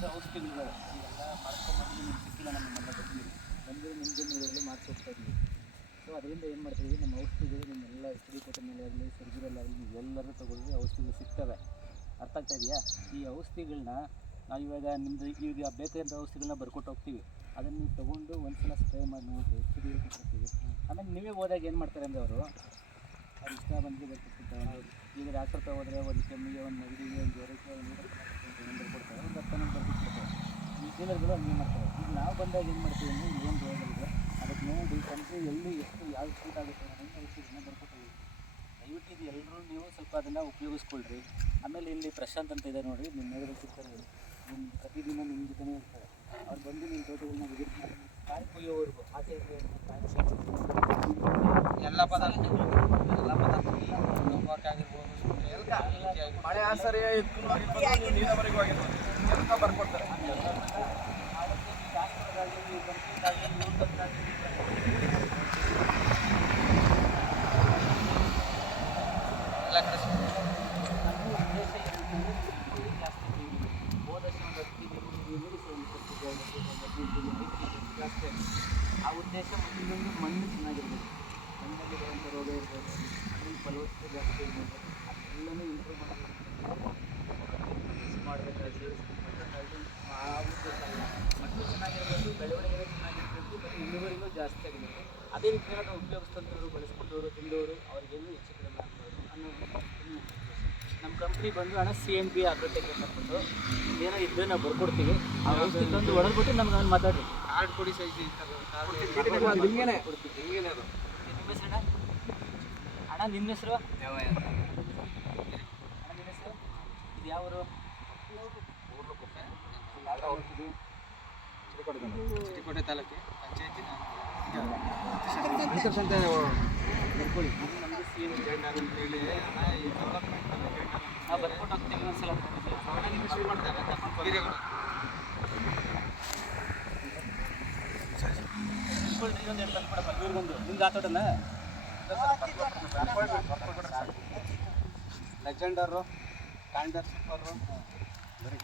ಅಂದರೆ ಔಷಧಿಗಳು ಇವೆಲ್ಲ ಮಾಡ್ಕೊಂಡ್ಬಂದು ನಿಮ್ಗೆ ಸಿಕ್ಕಿಲ್ಲ ನಮ್ಮ ಮನೆ ಬಂದು ನಿಮ್ಮ ಜಮೀನುಗಳಲ್ಲಿ ಹೋಗ್ತಾ ಇದ್ದೀವಿ. ಸೊ ಅದರಿಂದ ಏನು ಮಾಡ್ತೀವಿ, ನಮ್ಮ ಔಷಧಿಗಳು ನಿಮ್ಮೆಲ್ಲ ಶ್ರೀಕೋಟ ಮೇಲೆ ಆಗಲಿ ಸರ್ಗಿರಲ್ಲಾಗಲಿ ನೀವೆಲ್ಲರೂ ತೊಗೊಂಡ್ರೆ ಔಷಧಿಗಳು ಸಿಗ್ತವೆ. ಅರ್ಥ ಆಗ್ತಾ ಇದೆಯಾ? ಈ ಔಷಧಿಗಳನ್ನ ನಾವು ಇವಾಗ ನಿಮ್ಮದು ಈಗ ಬೇಕಾದಂಥ ಔಷಧಿಗಳನ್ನ ಬರ್ಕೊಟ್ಟು ಹೋಗ್ತೀವಿ. ಅದನ್ನು ನೀವು ತೊಗೊಂಡು ಒಂದ್ಸಲ ಸ್ಪ್ರೇ ಮಾಡಿ ನೋಡಿರಿ, ಔಷಧಿಗಳು ಕೊಟ್ಟಿರ್ತೀವಿ. ಆಮೇಲೆ ನೀವೇ ಹೋದಾಗ ಏನು ಮಾಡ್ತಾರೆ ಅಂದರೆ ಅವರು ಇಷ್ಟ ಬಂದು ಬರ್ಕೊಡ್ತಾರೆ. ಈಗ ಡಾಕ್ಟರ್ ಹೋದರೆ ಒಂದು ಕೆಮ್ಮಿಗೆ, ಒಂದು ನೆಗಡಿಗೆ, ಒಂದು ಜ್ವರಕ್ಕೆ ಒಂದು ಬರ್ಕೊಡ್ತಾರೆ, ಒಂದು 10 ಬರ್ಕೊಡ್ತಾರೆ. ಈ ಡೀಲರ್ಗಳು ಹಂಗೆ ಮಾಡ್ತಾರೆ. ಈಗ ನಾವು ಬಂದಾಗ ಏನು ಮಾಡ್ತೀವಿ ಅಂದರೆ ಏನು ರೋಗಗಳಿದೆ ಅದಕ್ಕೆ ನೋಡಿ ಕಂಟ್ರಿ ಎಲ್ಲಿ ಎಷ್ಟು ಯಾವ ಸೂಟ್ ಆಗುತ್ತೆ ಅನ್ನೋದನ್ನು ಔಷಧಿಗಳನ್ನ ಬರ್ಕೊಡ್ತೀವಿ. ದಯವಿಟ್ಟು ಇದು ಎಲ್ಲರೂ ನೀವು ಸ್ವಲ್ಪ ಅದನ್ನು ಉಪಯೋಗಿಸ್ಕೊಳ್ರಿ. ಆಮೇಲೆ ಇಲ್ಲಿ ಪ್ರಶಾಂತ್ ಅಂತ ಇದೆ ನೋಡಿ, ನಿಮ್ಮ ಮೇಲೆ ಸಿಗ್ತಾರೆ. ನಿಮ್ಮ ಪ್ರತಿದಿನ ನಿಮ್ಮ ಜೊತೆನೇ ಇರ್ತಾರೆ. ಅವ್ರು ಬಂದು ನಿಮ್ಮ ತೋಟಗಳನ್ನ ವಿಸಿಟ್ ಮಾಡಿ ಕಾಯಿ ಕೊಯ್ಯೋವರೆಗೂ ಆಚೆ ಎಲ್ಲ ಪದಾರ್ಥ ಮಳೆ ಆಸರೆ ನೀರಾವರಿಗೂ ಆಗಿರ್ಬೋದು ಎಲ್ಲ ಬರ್ಕೊಡ್ತಾರೆ. ಎಲ್ಲ ಕಡೆ ಆ ಉದ್ದೇಶ ಇನ್ನೊಂದು ಮಣ್ಣು ಚೆನ್ನಾಗಿರ್ಬೇಕು. ಮಣ್ಣಲ್ಲಿ ಬರುವಂಥ ರೋಗ ಇರ್ಬೋದು, ಮಣ್ಣಿನ ಫಲವತ್ತತೆ ಜಾಸ್ತಿ ಇರ್ಬೋದು, ಅದೆಲ್ಲನೂ ಇಂಪ್ರೂವ್ ಮಾಡಬೇಕಾಗಿ ಆ ಉದ್ದೇಶ ಅಲ್ಲ. ಮಣ್ಣು ಚೆನ್ನಾಗಿರಬೇಕು, ಬೆಳವಣಿಗೆ ಚೆನ್ನಾಗಿರಬೇಕು, ಮತ್ತು ಇಳುವರಿನೂ ಜಾಸ್ತಿ ಆಗಿರಬೇಕು. ಅದೇ ರೀತಿ ನಾವು ಉಪಯೋಗಿಸ್ತಂಥವ್ರು, ಬಳಸ್ಕೊಂಡವರು, ತಿಂದವರು ಅವ್ರಿಗೆಲ್ಲೂ ಹೆಚ್ಚು ಕಡಿಮೆ ಆಗ್ಬೋದು ಅನ್ನೋದು ನಮ್ಮ ಕಂಪ್ನಿ ಬಂದು CMP ಅಗ್ರೋಟೆಕ್ ಅಂತ ಅಂದ್ಬಿಟ್ಟು ಏನೋ ಇದ್ದರೆ ನಾವು ಬರ್ಕೊಡ್ತೀವಿ. ಆ ಔಷಧಿ ತಂದು ಹೊಡೆದ್ಬಿಟ್ಟು ನಮ್ಗೆ ಅವ್ನು ಮಾತಾಡಿ ಕಾರ್ಡ್ ಕೊಡಿ ಸೈಜ್ ಕೊಡ್ತೀವಿ. ನಿಮ್ಮ ಹೆಸರು ಅಣ್ಣ? ನಿಮ್ಮ ಹೆಸರು ಅಣ್ಣ? ನಿಮ್ಮ ಹೆಸರು ಇದು ಯಾವ ಊರು? ಚಿತ್ರಕೋಟೆ ತಾಲೂಕು ಪಂಚಾಯತಿ ಬರ್ಕೊಳ್ಳಿ. ನಮಗೆ CMP ಅಂತೇಳಿ ನಾವು ಬರ್ಕೊಂಡು ಹೋಗ್ತೀವಿ ಒಂದ್ಸಲ. ಇನ್ನೊಂದು 2 ತಂದು ಕೊಡಪ್ಪ ಇವ್ರಿಗೊಂದು. ನಿಮ್ದು ಆತೋಟನ ಲೆಜೆಂಡರು, ಕಾಂಡರ್ ಸೂಪರು ಬರೀ